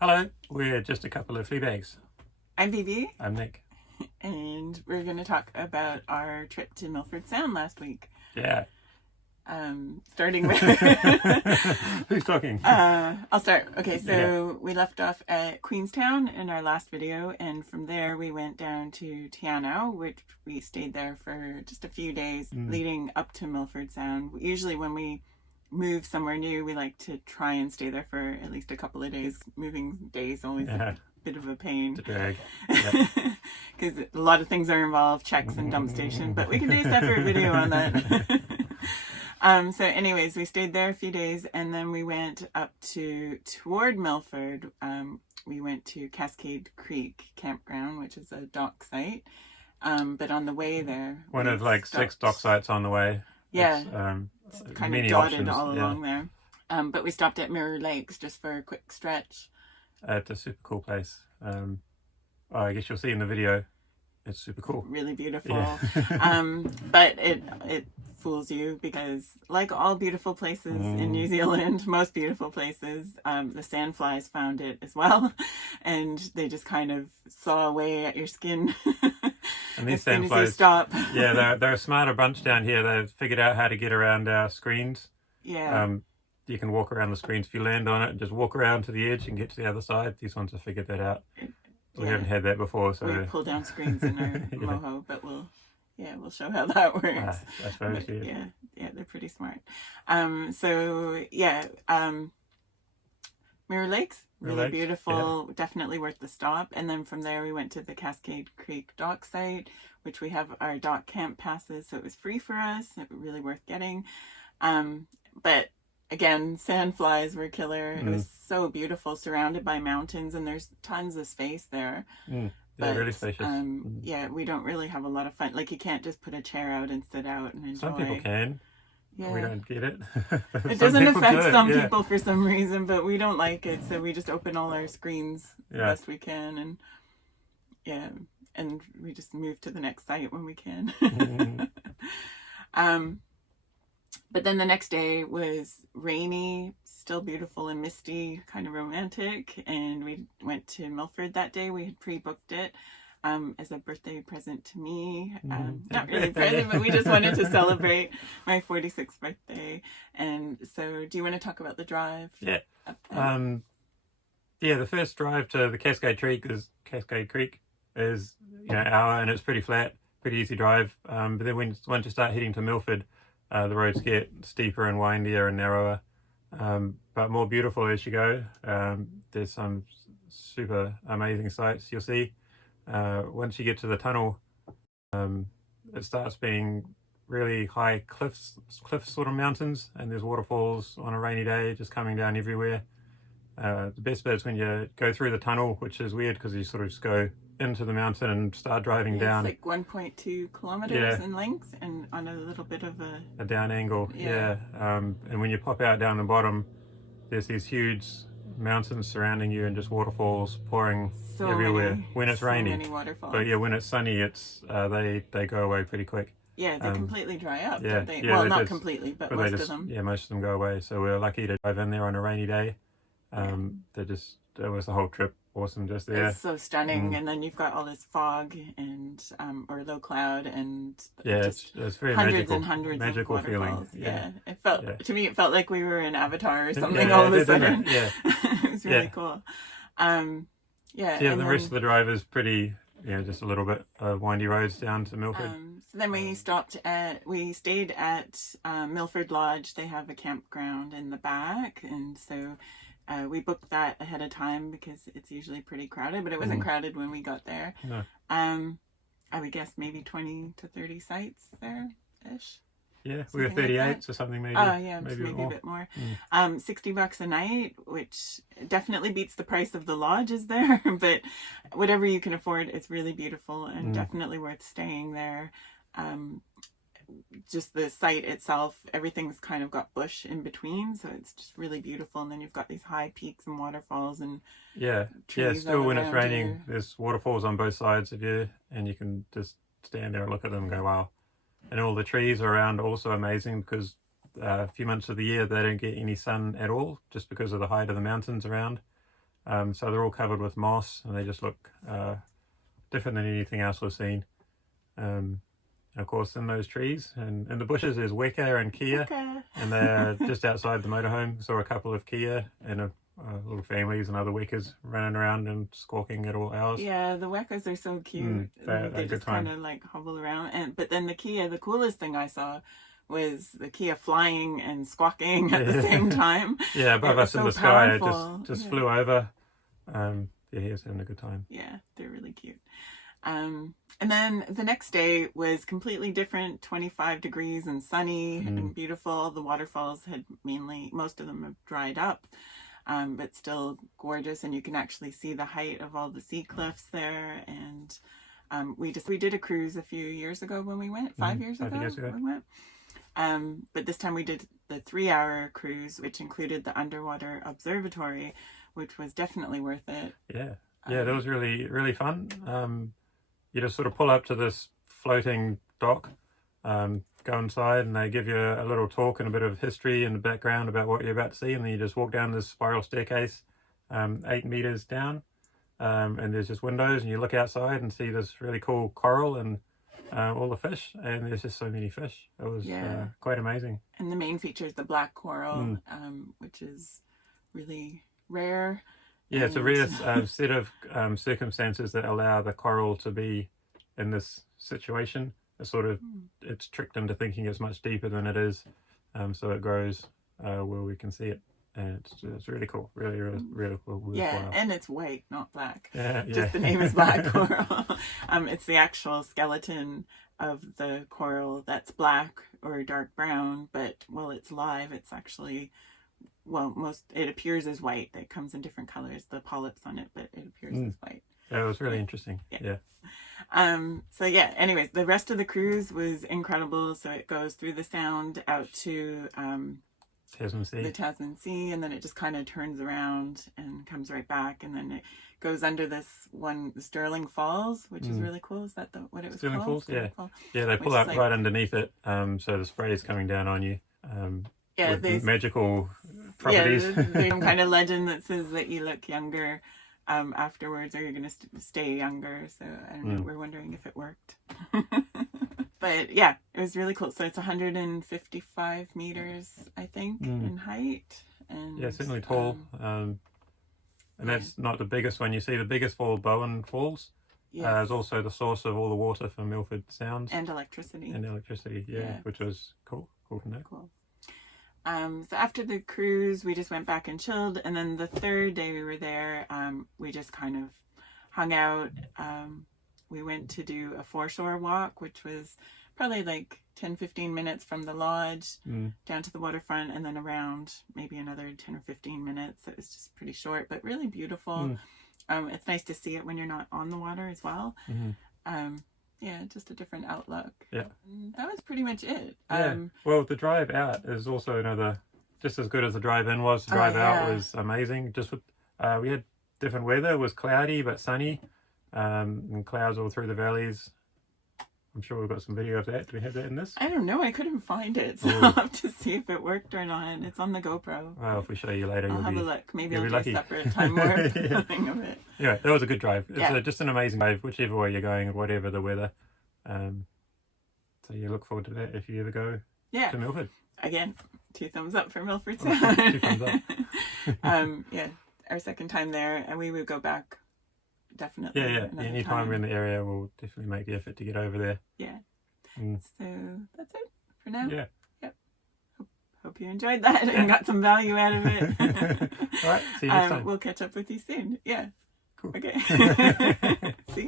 Hello, we're just a couple of flea bags. I'm Bibi. I'm Nick. And we're going to talk about our trip to Milford Sound last week. Yeah. Starting with... Who's talking? I'll start. Okay, so we left off at Queenstown in our last video, and from there we went down to Tiano, which we stayed there for just a few days leading up to Milford Sound. Usually when we move somewhere new, we like to try and stay there for at least a couple of days. Moving days always a bit of a pain. It's a drag. Because a lot of things are involved, checks and dump station, but we can do a separate video on that. So anyways, we stayed there a few days, and then we went up toward Milford. We went to Cascade Creek campground, which is a dock site. But on the way there, one of like stopped. 6 dock sites on the way. Yeah, it's kind of dotted all along there. But we stopped at Mirror Lakes just for a quick stretch. It's a super cool place. I guess you'll see in the video. It's super cool. Really beautiful. Yeah. But it fools you because, like all beautiful places in New Zealand, most beautiful places, the sandflies found it as well, and they just kind of saw away at your skin. And these as soon sandflies, as you stop. Yeah, they're a smarter bunch down here. They've figured out how to get around our screens. Yeah. You can walk around the screens if you land on it and just walk around to the edge and get to the other side. These ones have figured that out. We haven't had that before, so we pull down screens in our moho, but we'll show how that works. I suppose, yeah, they're pretty smart. Mirror Lakes, really beautiful, definitely worth the stop. And then from there we went to the Cascade Creek dock site, which we have our dock camp passes, so it was free for us. It was really worth getting. But again, sandflies were killer. It was so beautiful, surrounded by mountains, and there's tons of space there. But, really spacious. Yeah, we don't really have a lot of fun. Like, you can't just put a chair out and sit out and enjoy. Some people can. Yeah. We don't get it. It doesn't affect some people for some reason, but we don't like it, so we just open all our screens the best we can, and we just move to the next site when we can. But then the next day was rainy, still beautiful and misty, kind of romantic, and we went to Milford that day. We had pre-booked it as a birthday present to me. Not really a present, but we just wanted to celebrate my 46th birthday. And so, do you want to talk about the drive? Yeah. The first drive to the Cascade Creek is an hour, and it's pretty flat, pretty easy drive. But then once you start heading to Milford, the roads get steeper and windier and narrower, but more beautiful as you go. There's some super amazing sights you'll see. Once you get to the tunnel, it starts being really high cliff sort of mountains, and there's waterfalls on a rainy day just coming down everywhere. The best bit is when you go through the tunnel, which is weird because you sort of just go into the mountain and start driving down. It's like 1.2 kilometers in length and on a little bit of a down angle. And when you pop out down the bottom, there's these huge mountains surrounding you and just waterfalls pouring everywhere when it's rainy. Many waterfalls. But when it's sunny, it's they go away pretty quick. Yeah, they completely dry up, don't they? Yeah, well, not completely, but most of them. Yeah, most of them go away. So we're lucky to drive in there on a rainy day. It was the whole trip awesome just there. It's so stunning, and then you've got all this fog and or low cloud, and it's very hundreds magical, and hundreds magical of waterfalls. feeling. It felt to me, it felt like we were in Avatar or something. All of a sudden, it was really cool. The rest of the drive is pretty, just a little bit of windy roads down to Milford. So then we stayed at Milford Lodge. They have a campground in the back, and so we booked that ahead of time because it's usually pretty crowded, but it wasn't crowded when we got there. No. I would guess maybe 20 to 30 sites there-ish. Yeah, we were 38 or something maybe. Maybe a bit more. $60 a night, which definitely beats the price of the lodges there, but whatever you can afford, it's really beautiful and definitely worth staying there. Just the site itself, everything's kind of got bush in between, so it's just really beautiful. And then you've got these high peaks and waterfalls and trees still when it's raining, you. There's waterfalls on both sides of you, and you can just stand there and look at them and go, wow. And all the trees around are also amazing because a few months of the year they don't get any sun at all just because of the height of the mountains around. So they're all covered with moss, and they just look different than anything else we've seen. Of course, in those trees and in the bushes there's weka and kia, and they're just outside the motorhome. Saw a couple of kia and little families and other wekas running around and squawking at all hours. Yeah, the wekas are so cute. They just kind of like hobble around. But then the kia, the coolest thing I saw was the kia flying and squawking at the same time. Yeah, above us in the sky, it just flew over. Yeah, he was having a good time. Yeah, they're really cute. And then the next day was completely different, 25 degrees and sunny and beautiful. The waterfalls had most of them have dried up, but still gorgeous. And you can actually see the height of all the sea cliffs there. And we did a cruise a few years ago when we went, 5 years ago we went. But this time we did the 3-hour cruise, which included the underwater observatory, which was definitely worth it. Yeah, that was really, really fun. You just sort of pull up to this floating dock, go inside, and they give you a little talk and a bit of history and the background about what you're about to see, and then you just walk down this spiral staircase 8 meters down, and there's just windows, and you look outside and see this really cool coral and all the fish, and there's just so many fish. It was quite amazing. And the main feature is the black coral, which is really rare. Yeah, it's a rare set of circumstances that allow the coral to be in this situation. It's tricked into thinking it's much deeper than it is, so it grows where we can see it, and it's really cool, really, really, really cool. Yeah, and it's white, not black. Yeah. Just the name is black coral. It's the actual skeleton of the coral that's black or dark brown, but while it's live, it's actually. It appears as white. It comes in different colors, the polyps on it, but it appears as white. Yeah, it was really interesting. Yeah. Anyways, the rest of the cruise was incredible. So it goes through the Sound out to the Tasman Sea, and then it just kind of turns around and comes right back, and then it goes under this one, the Sterling Falls, which is really cool. Is that what it was Sterling called? Falls, yeah. They pull up right underneath it, so the spray is coming down on you. With magical properties. Yeah, there's some kind of legend that says that you look younger afterwards, or you're going to stay younger. So I don't know. We're wondering if it worked. But yeah, it was really cool. So it's 155 meters, I think, in height. And yeah, certainly tall. And that's not the biggest one. You see the biggest fall, Bowen Falls. Yes. Is also the source of all the water for Milford Sound. And electricity. Which was cool. Cool to know. Cool. So after the cruise, we just went back and chilled. And then the third day we were there, we just kind of hung out. We went to do a foreshore walk, which was probably like 10-15 minutes from the lodge down to the waterfront, and then around maybe another 10 or 15 minutes. It was just pretty short, but really beautiful. It's nice to see it when you're not on the water as well. Yeah, just a different outlook. Yeah. That was pretty much it. Well, the drive out is also another, just as good as the drive in was. The drive out was amazing. Just with, we had different weather. It was cloudy but sunny, and clouds all through the valleys. I'm sure we've got some video of that. Do we have that in this? I don't know. I couldn't find it, so I'll have to see if it worked or not. It's on the GoPro. Well, if we show you later, I'll have a look. Maybe I'll do lucky. a separate time warp thing of it. Yeah, that was a good drive. It's just an amazing drive, whichever way you're going, whatever the weather. So you look forward to that if you ever go to Milford. Again, 2 thumbs up for Milford Sound. 2 thumbs up. Our second time there, and we would go back. Definitely. Yeah. Any time we're in the area, we'll definitely make the effort to get over there. Yeah. So that's it for now. Yeah. Yep. Hope you enjoyed that and got some value out of it. All right. See you next time. We'll catch up with you soon. Yeah. Cool. Okay. See ya.